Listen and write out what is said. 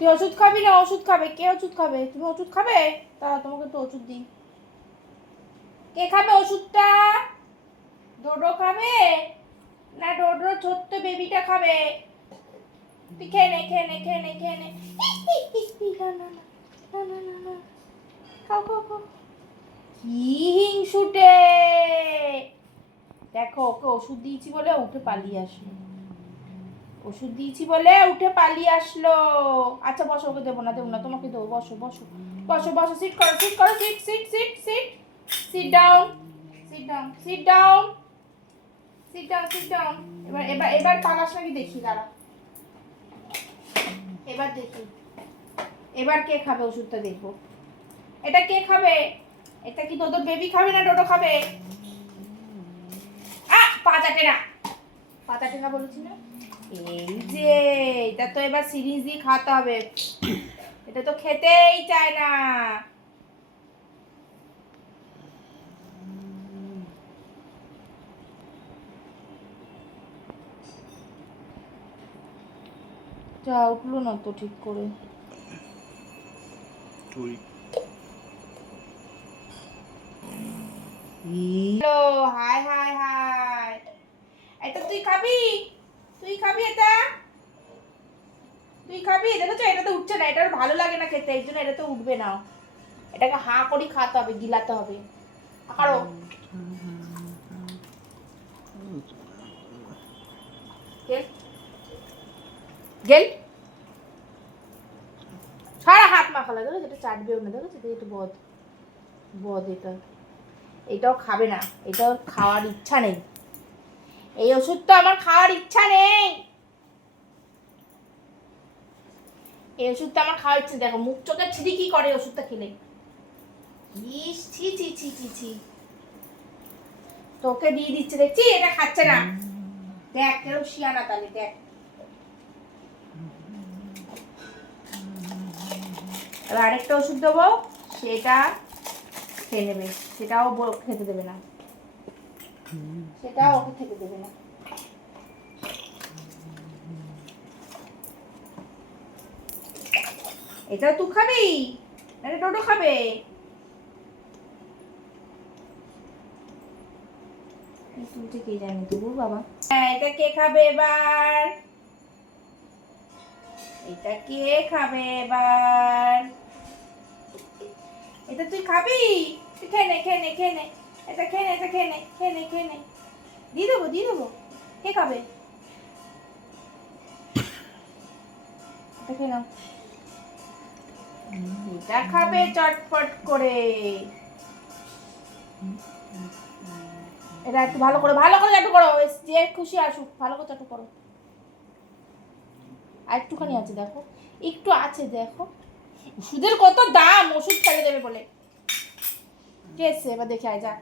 তুই ওষুধ খাবি না ওষুধ খাবে? কে ওষুধ খাবে? তুমি ওষুধ খাবে? তা তোমাকে তো ওষুধ দিই। কে খাবে ওষুধটা? ডোডো খাবে না ডোডোর ছোট্ট বেবিটা খাবে? তুই খেয়ে নে খেয়ে নে খেয়ে নে খেয়ে নে। না না না না না না না, খাও খাও খাও। কি হিংসুটে! দেখো ওকে ওষুধ দিয়েছি বলে উঠে পালিয়ে আসলো। ওষুধ দিয়েছি বলে উঠে পালিয়ে আসলো। আচ্ছা বসো, ওকে দেবো না দেবো না, তোমাকে দেবো। বসো বসো বসো বসো, সিট করো সিট করো, sit sit sit sit sit down sit down sit down sit down sit down. এবার এবার এবার পালাস নাকি দেখি, দাঁড়া। এবার দেখি এবার কে খাবে ওষুধটা, দেখবো। এটা কে খাবে? এটা কি তোদের বেবি খাবে না ডোডো খাবে? পা চাটে না, পা চাটে না বলেছি না? এই যে এটা তো এবার সিরিজ দিয়ে খাওয়াতে হবে। এটা তো খেতেই চায় না। যা উঠলো না তো ঠিক করে। হাই হাই হাই, এটা তুই খাবি? তুই খাবি এটা? তুই খাবি? দেখেছো এটা তো উঠছে না, এটা ভালো লাগে না খেতে, এই জন্য এটা তো উঠবে না। এটাকে হাঁ করে খাতে হবে, গিলাতে হবে। আরো গেল সারা হাত মাখা লাগে, যেটা চাটবেও না। দেখেছো এটা বদ বদ, এটা এটাও খাবে না, এটাও খাওয়ার ইচ্ছা নেই। এই ওষুধটা আমার খাওয়ার ইচ্ছা নেই। এই ওষুধটা আমার খাওয়ার ইচ্ছে। দেখো মুখ চোখে ছিঁড়ি কি করে ওষুধটা খেলে। ইস ছি ছি ছি ছি ছি, তোকে দিয়ে দিচ্ছে দেখছি, এটা খাচ্ছে না। দেখ কেরম শিয়ানা, তাহলে দেখ। এবার আরেকটা ওষুধ দেবো, সেটা খেয়ে নেবে। সেটাও খেতে দেবে না, সেটাও ওকে খেতে দেবে না। এটা তুই খাবি না ডোডো খাবে? তুলতে কে জানি তবু বাবা। হ্যাঁ এটা কে খাবে এবার? এটা কে খাবে এবার? এটা তুই খাবি? তুই খেয়ে নে খেয়ে নে খেয়ে নে, এটা খেয়ে নে, এটা খেয়ে নে খেয়ে নে খেয়ে নে। দিয়ে দেবো দিয়ে দেবো। কে খাবে? এটা খেয়ে নাও। এটা খাবে চটপট করে। এটা একটু ভালো করে চাটু করো, যে খুশি আসুক ভালো করে চাটু করো। আর একটুখানি আছে দেখো, একটু আছে দেখো। ওষুধের কত দাম, ওষুধ ফেলে দেবে বলে। কে এসছে এবার দেখে আয় যা।